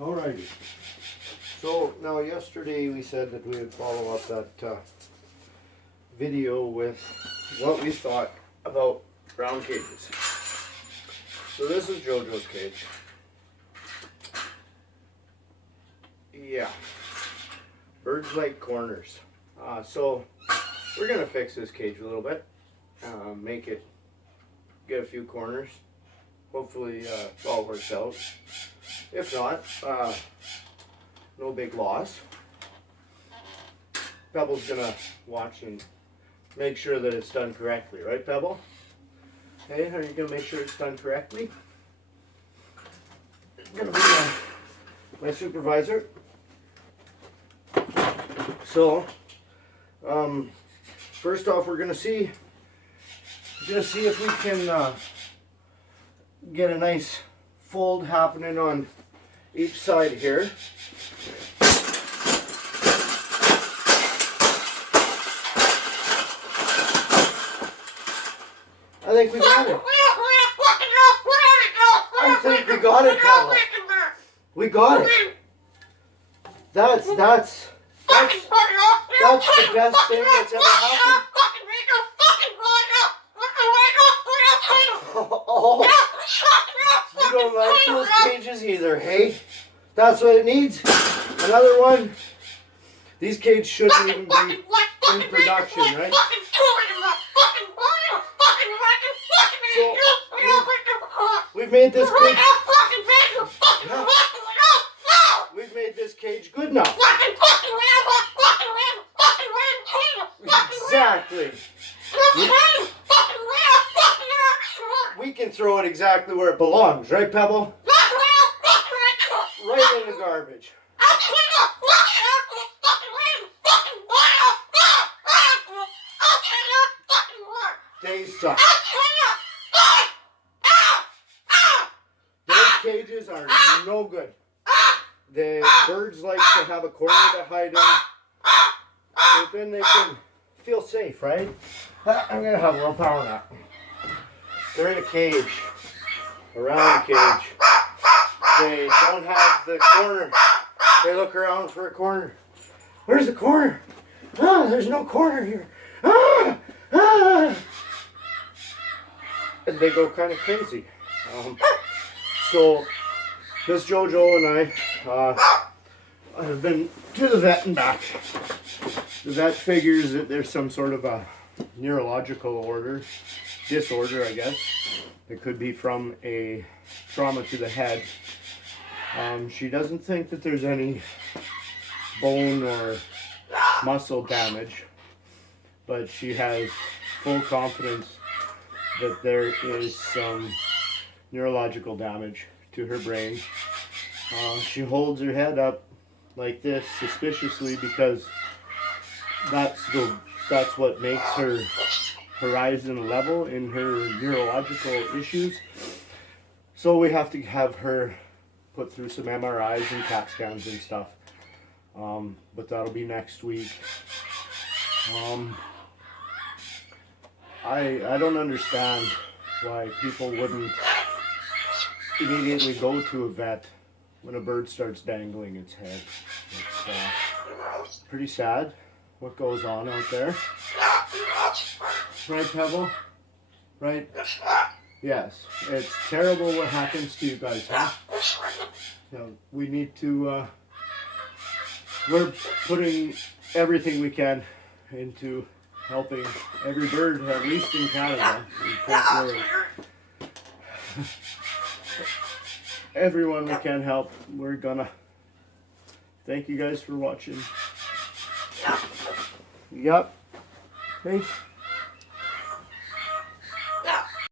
Alrighty. So now yesterday we said that we would follow up that video with what we thought about brown cages. So this is JoJo's cage. Yeah. Birds like corners. So we're going to fix this cage a little bit. Make it, get a few corners. Hopefully it all works out. If not, no big loss. Pebble's going to watch and make sure that it's done correctly. Right, Pebble? Hey, are you going to make sure it's done correctly? Going to be my supervisor. So, first off, we're gonna see if we can get a nice fold happening on each side here. I think we got it. I think we got it, Paula. We got it. That's the best thing that's ever happened. Oh, you don't like those cages either, hey? That's what it needs. Another one. These cages shouldn't even be in production, right? So, we've made this cage. We've made this cage good enough. Exactly. We can throw it exactly where it belongs, right, Pebble? Right in the garbage. They suck. Those cages are no good. The birds like to have a corner to hide in, so then they can feel safe, right? I'm going to have a little power nap. They're in a cage, around the cage. They don't have the corner. They look around for a corner. Where's the corner? Ah, there's no corner here. Ah, ah. And they go kind of crazy. So, Miss JoJo and I have been to the vet and back. The vet figures that there's some sort of a neurological disorder, I guess. It could be from a trauma to the head. She doesn't think that there's any bone or muscle damage, but she has full confidence that there is some neurological damage to her brain. She holds her head up like this suspiciously because that's what makes her horizon level in her neurological issues. So we have to have her put through some MRIs and CAT scans and stuff. But that'll be next week. I don't understand why people wouldn't immediately go to a vet when a bird starts dangling its head. It's pretty sad what goes on out there. Right, Pebble? Right? Yes. It's terrible what happens to you guys, huh? You know, we need to, we're putting everything we can into helping every bird, at least in Canada. Everyone we can help, we're gonna. Thank you guys for watching. Yep. Hey.